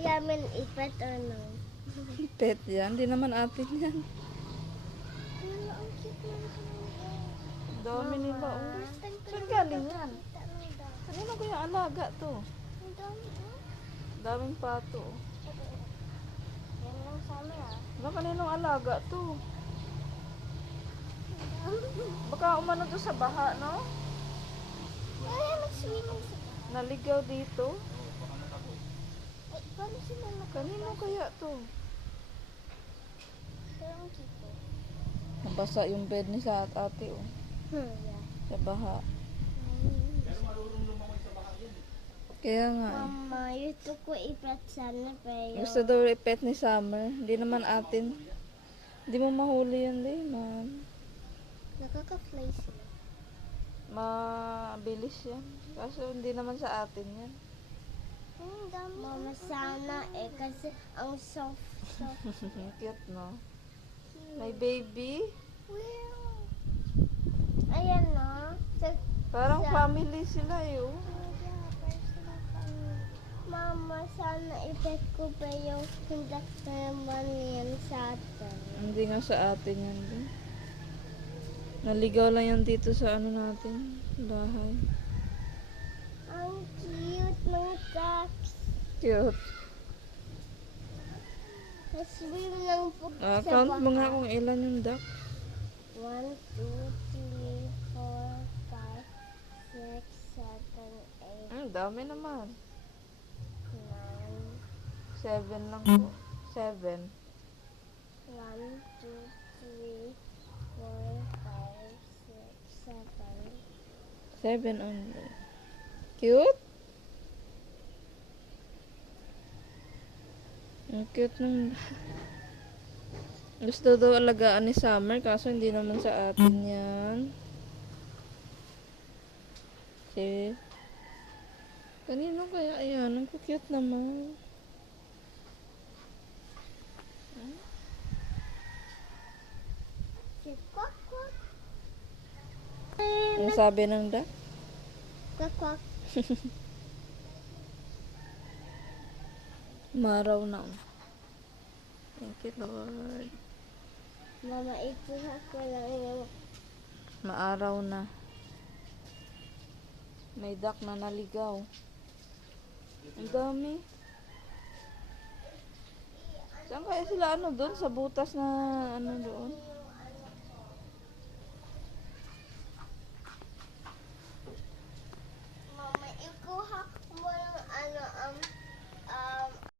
Yaman ipet or no? Pet yan. Di naman atin yan. Ano, ang cute naman sa mga. Dami Mama, nila. Oh. first time ko Saan lang galing yan? nakakita ng dog. Kanino ko yung alaga to? Ang dami, oh. Daming pato. Yan lang sa amin, ah. Ba, kaninong alaga to? Baka umano to sa baha, no? Ay, mag-swimming sila. Naligaw dito. Ay, paano sila Kanino kaya to? Pero ang cute, oh. Nabasa yung bed ni sa ate, oh. Yeah. Sa baha. Kaya nga, eh. Mama, gusto ko ipet sana pero... Gusto daw i-pet ni Summer. Hindi naman atin. Hindi mo mahuli yan, di, man. Nakaka-fly sila. Mabilis yan. Kaso hindi naman sa atin yan. Dami. Mama, sana kasi ang soft. Cute, no? May baby. Wow. Ayan, no? Parang family sila, eh, oh. Mama, sana ipet ko pa yung hindi naman yan sa atin. Hindi nga sa atin yan, di. Naligaw lang yan dito sa ano natin, bahay. Ang cute ng ducks. Cute. Swim lang po sa Count mo nga baha. kung ilan yung duck. 1, 2, 3, 4, 5, 6, 7, 8, Ang dami naman. 9, 7 lang po. 7. 1, 2, 3, 4, 5, 6, 7. 7 only. Cute? Ang cute nung... Gusto daw alagaan ni Summer, kaso hindi naman sa atin yan. See? Kanino kaya yan? Ang cute naman. Cute. Quack, quack. Ang sabi ng duck? Quack, quack. Maraw na. Thank you, Lord. Mama, ikuha ko lang yung... Maaraw na. May duck na naligaw. Ang dami. Saan kaya sila ano doon? Sa butas na ano doon?